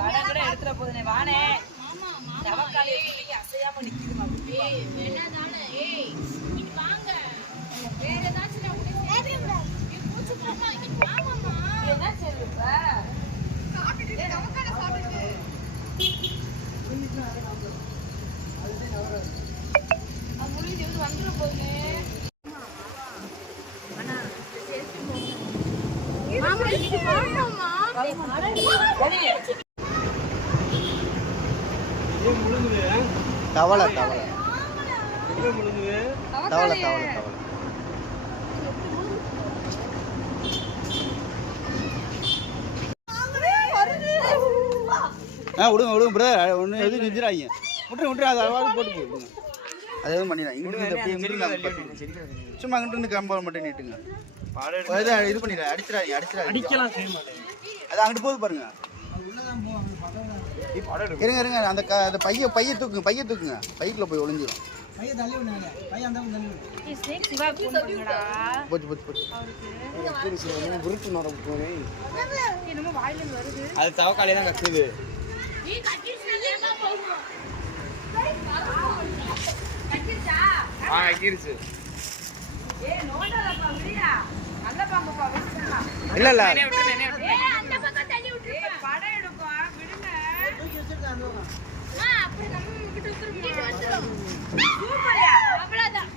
படம் கூட எடுத்துற போதுனே வானே தவக்காலே அசையாம நிக்குதுமா என்னதானே ஏய் இங்க வாங்க வேற ஏதாச்சும் நான் உனக்கு பூச்சி மாமா இங்க வாமாமா என்ன சொல்லுப்பா சாப்பிட்டு தவக்கால சாப்பிட்டு முடிஞ்சு வந்துற போதுனே மாமா இங்க வாமாமா தவளை தவளை தவளை தவளை தவளை விடுங்க விடுங்க பிரதர் ஒன்று எதுவும் செஞ்சிடாங்க விட்டுரு அது அளவாக போட்டு போடுங்க அது எதுவும் பண்ணிடலாம் இங்கிட்டு சும்மா அங்கிட்டு இருந்து கம்ப மட்டும் நீட்டுங்க இது பண்ணிடல அடிச்சிடாதீங்க அடிச்சிடாதீங்க அது அங்கிட்டு போகுது பாருங்க இருங்க இருங்க அந்த பைய தூக்குங்க பைக்குள்ள போய் ஒளிஞ்சிடும் அது தவக்காலே தான் கத்துது இல்ல இல்ல படம் எடுப்பா விடுங்க அப்புறம் நம்ம கிட்ட உட்கார சூப்பர்யா அவ்வளவுதான்